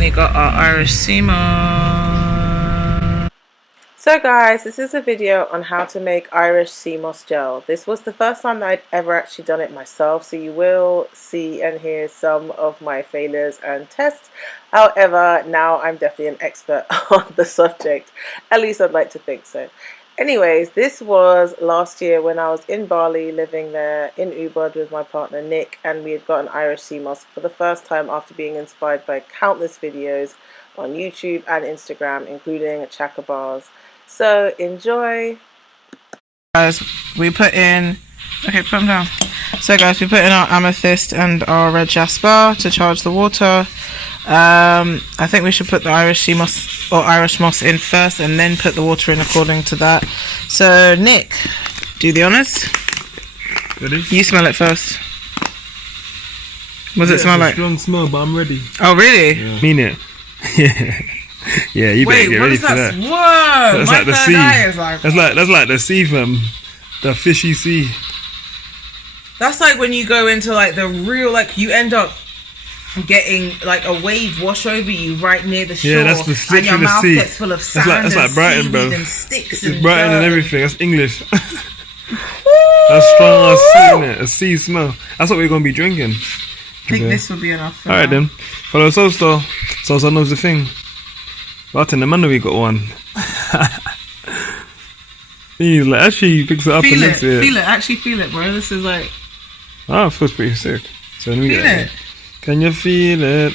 finally got our Irish seamoss. So guys, this is a video on how to make Irish seamoss gel. This was the first time that I'd ever actually done it myself, so you will see and hear some of my failures and tests. However, now I'm definitely an expert on the subject. At least I'd like to think so. Anyways, this was last year when I was in Bali, living there in Ubud with my partner Nick, and we had got an Irish seamoss for the first time after being inspired by countless videos on YouTube and Instagram, including chakra bars. So enjoy. Guys, we put in, okay, put them down. So guys, we put in our amethyst and our red jasper to charge the water. I think we should put the Irish seamoss or Irish moss in first and then put the water in according to that. So Nick, do the honors. Ready? You smell it first. What does it smell like? Strong smell, but I'm ready. Oh really? Yeah. Mean it. Yeah, you better get ready for that. Whoa! That's like the sea. That's like the sea, fam. The fishy sea. That's like when you go into like the real, like you end up getting like a wave wash over you right near the shore. Yeah, that's the and your mouth sea. gets full of sand. That's like Brighton, bro. And sticks it's and Brighton dirt. And everything. That's English. That's strong as sea, innit? A sea smell. That's what we're gonna be drinking. I think this will be enough. All right then. Follow Soulstar. Soulstar knows the thing. Right in the man, we got one. He's like, actually picks it up and looks at it. Feel it, actually feel it, bro. This is like, oh, it feels pretty sick. So let me feel get it. Can you feel it?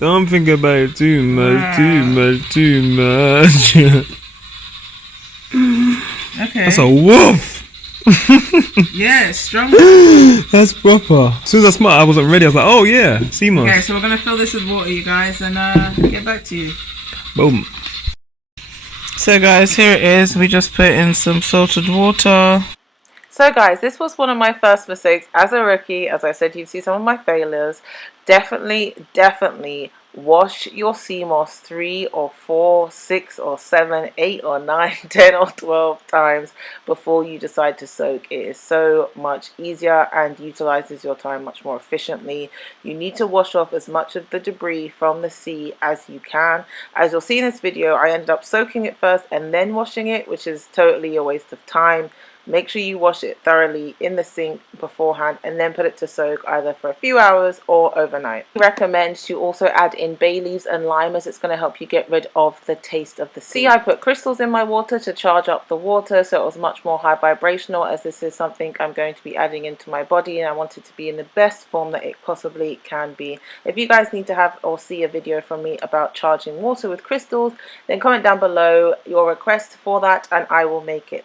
Don't think about it too much, too much. Okay. That's a woof. Yeah, it's strong. That's proper. As soon as I smelled, I wasn't ready. I was like, oh yeah, seamoss. Okay, so we're gonna fill this with water, you guys, and get back to you. Boom. So guys, here it is. We just put in some salted water. So guys, this was one of my first mistakes as a rookie. As I said, you'd see some of my failures. Definitely wash your seamoss 3 or 4, 6 or 7, 8 or 9, 10 or 12 times before you decide to soak. It is so much easier and utilizes your time much more efficiently. You need to wash off as much of the debris from the sea as you can. As you'll see in this video, I ended up soaking it first and then washing it, which is totally a waste of time. Make sure you wash it thoroughly in the sink beforehand and then put it to soak either for a few hours or overnight. I recommend to also add in bay leaves and lime, as it's going to help you get rid of the taste of the sea. I put crystals in my water to charge up the water so it was much more high vibrational, as this is something I'm going to be adding into my body and I want it to be in the best form that it possibly can be. If you guys need to have or see a video from me about charging water with crystals, then comment down below your request for that and I will make it.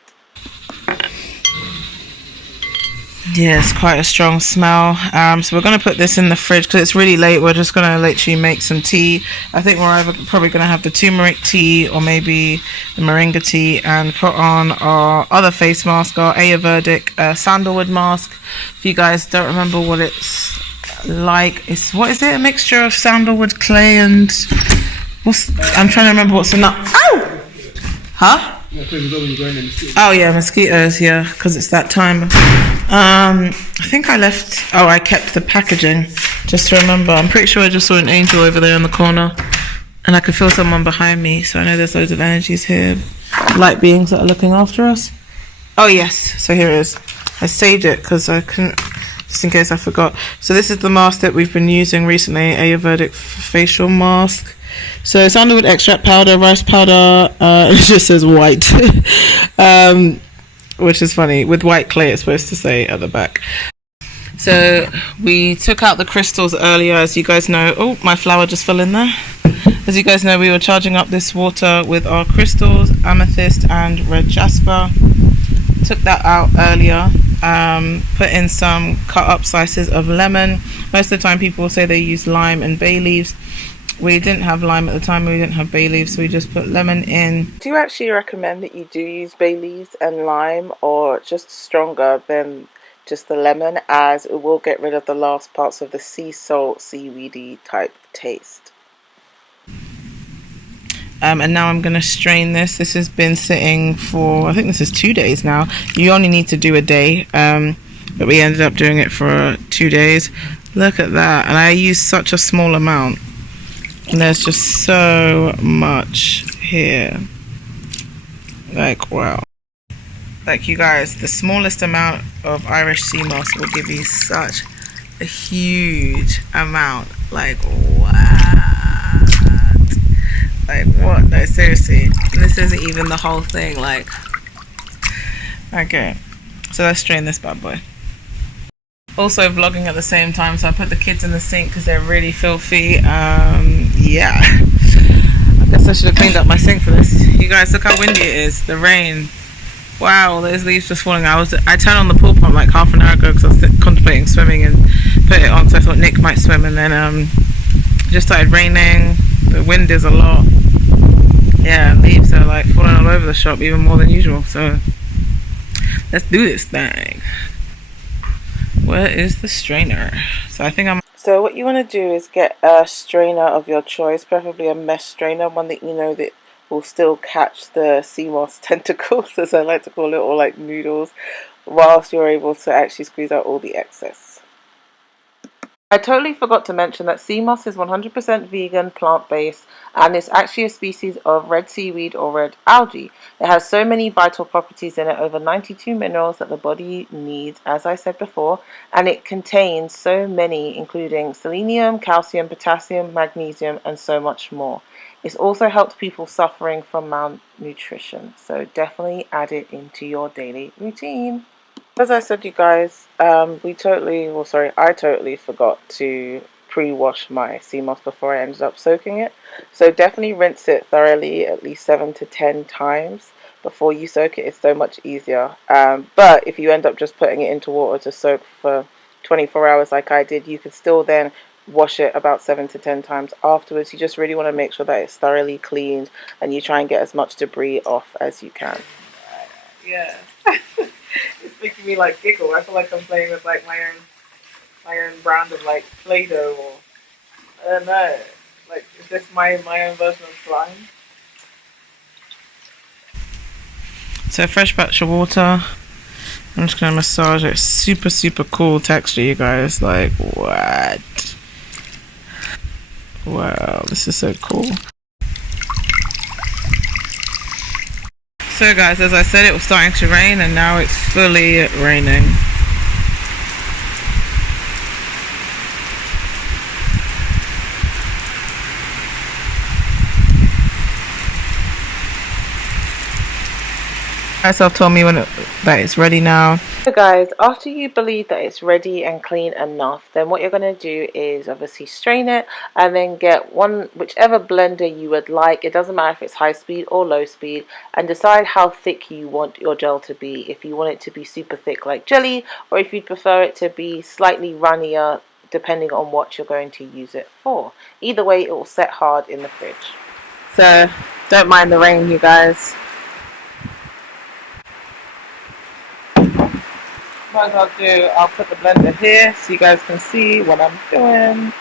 Yeah, it's quite a strong smell. So we're going to put this in the fridge because it's really late. We're just going to literally make some tea. I think we're either probably going to have the turmeric tea or maybe the moringa tea, and put on our other face mask, our Ayurvedic sandalwood mask. If you guys don't remember what it's like, it's, what is it? A mixture of sandalwood, clay and I'm trying to remember what's in that. Ow! Huh? Oh yeah, mosquitoes, yeah, because it's that time. I think I left, oh, I kept the packaging just to remember. I'm pretty sure I just saw an angel over there in the corner and I could feel someone behind me, so I know there's loads of energies here, light beings that are looking after us. Oh yes, so here it is. I saved it because I couldn't, just in case I forgot. So this is the mask that we've been using recently, Ayurvedic facial mask. So sandalwood extract powder, rice powder, it just says white, which is funny. With white clay, it's supposed to say at the back. So we took out the crystals earlier, as you guys know. Oh, my flower just fell in there. As you guys know, we were charging up this water with our crystals, amethyst and red jasper. Took that out earlier. Put in some cut up slices of lemon. Most of the time people will say they use lime and bay leaves. We didn't have lime at the time, we didn't have bay leaves, so we just put lemon in. Do you actually recommend that you do use bay leaves and lime, or just stronger than just the lemon, as it will get rid of the last parts of the sea salt, seaweedy type taste? And now I'm going to strain this. This has been sitting for, I think this is 2 days now. You only need to do a day, but we ended up doing it for 2 days. Look at that. And I used such a small amount. And there's just so much here. Like, wow. Like, you guys, the smallest amount of Irish sea moss will give you such a huge amount. Like, what? Like, what? No, seriously. And this isn't even the whole thing. Like, okay. So let's strain this bad boy. Also vlogging at the same time, so I put the kids in the sink because they're really filthy. Yeah. I guess I should have cleaned up my sink for this. You guys, look how windy it is. The rain. Wow, those leaves just falling. I turned on the pool pump like half an hour ago because I was contemplating swimming and put it on because I thought Nick might swim, and then it just started raining. The wind is a lot. Yeah, leaves are like falling all over the shop, even more than usual. So let's do this thing. Where is the strainer? So I think So what you want to do is get a strainer of your choice, preferably a mesh strainer, one that you know that will still catch the seamoss tentacles, as I like to call it, or like noodles, whilst you're able to actually squeeze out all the excess. I totally forgot to mention that sea moss is 100% vegan, plant-based, and it's actually a species of red seaweed or red algae. It has so many vital properties in it, over 92 minerals that the body needs, as I said before, and it contains so many, including selenium, calcium, potassium, magnesium, and so much more. It's also helped people suffering from malnutrition, so definitely add it into your daily routine. As I said, you guys, I totally forgot to pre-wash my sea moss before I ended up soaking it. So definitely rinse it thoroughly at least 7 to 10 times before you soak it. It's so much easier. But if you end up just putting it into water to soak for 24 hours like I did, you could still then wash it about 7 to 10 times afterwards. You just really want to make sure that it's thoroughly cleaned and you try and get as much debris off as you can. Yeah. It's making me like giggle. I feel like I'm playing with like my own brand of like Play-Doh, or I don't know. Like, is this my own version of slime? So fresh batch of water. I'm just gonna massage it. Super cool texture, you guys. Like, what? Wow, this is so cool. So guys, as I said, it was starting to rain and now it's fully raining. Myself told me that it's ready now. So guys, after you believe that it's ready and clean enough, then what you're going to do is obviously strain it and then get whichever blender you would like. It doesn't matter if it's high speed or low speed, and decide how thick you want your gel to be. If you want it to be super thick like jelly, or if you'd prefer it to be slightly runnier depending on what you're going to use it for. Either way, it will set hard in the fridge. So don't mind the rain, you guys. What I'll do, I'll put the blender here so you guys can see what I'm doing.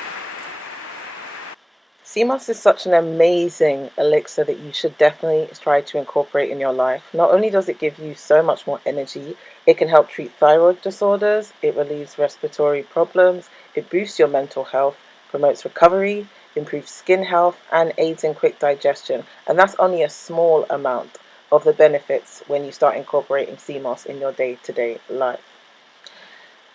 Sea moss is such an amazing elixir that you should definitely try to incorporate in your life. Not only does it give you so much more energy, it can help treat thyroid disorders, it relieves respiratory problems, it boosts your mental health, promotes recovery, improves skin health, and aids in quick digestion. And that's only a small amount of the benefits when you start incorporating sea moss in your day-to-day life.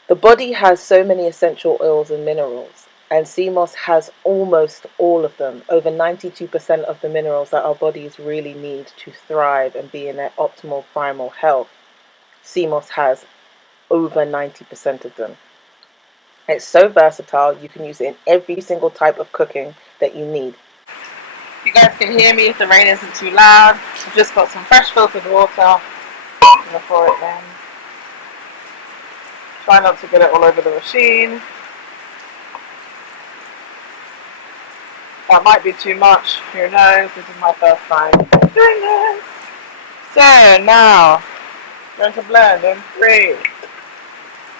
The body has so many essential oils and minerals, and sea moss has almost all of them, over 92% of the minerals that our bodies really need to thrive and be in their optimal primal health. Sea moss has over 90% of them. It's so versatile, you can use it in every single type of cooking that you need. You guys can hear me if the rain isn't too loud. I've just got some fresh filtered water. I'm going to pour it in. Try not to get it all over the machine. That might be too much, who knows, this is my first time doing this. So now, I'm going to blend in 3,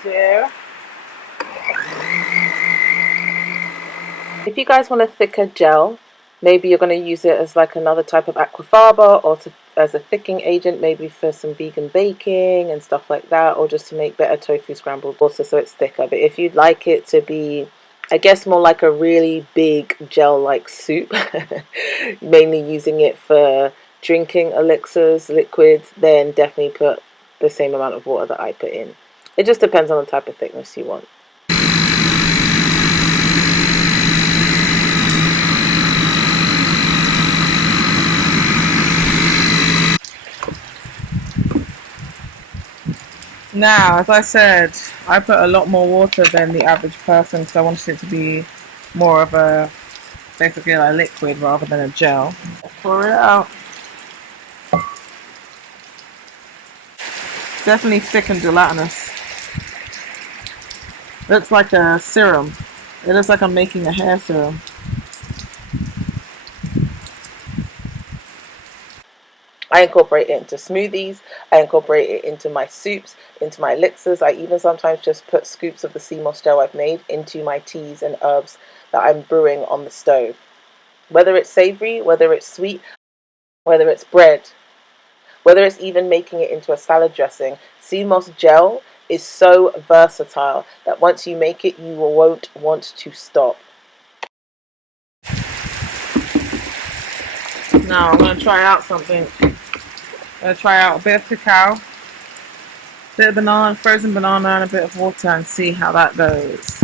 2. If you guys want a thicker gel, maybe you're going to use it as like another type of aquafaba, or as a thickening agent, maybe for some vegan baking and stuff like that, or just to make better tofu scrambled also so it's thicker. But if you'd like it to be I guess more like a really big gel-like soup, mainly using it for drinking elixirs, liquids, then definitely put the same amount of water that I put in. It just depends on the type of thickness you want. Now, as I said, I put a lot more water than the average person because I wanted it to be more of a, basically like liquid rather than a gel. Pour it out. Definitely thick and gelatinous. Looks like a serum. It looks like I'm making a hair serum. I incorporate it into smoothies, I incorporate it into my soups, into my elixirs. I even sometimes just put scoops of the seamoss gel I've made into my teas and herbs that I'm brewing on the stove. Whether it's savory, whether it's sweet, whether it's bread, whether it's even making it into a salad dressing, seamoss gel is so versatile that once you make it, you won't want to stop. Now I'm going to try out something. I'm going to try out a bit of cacao, a bit of banana, frozen banana, and a bit of water and see how that goes.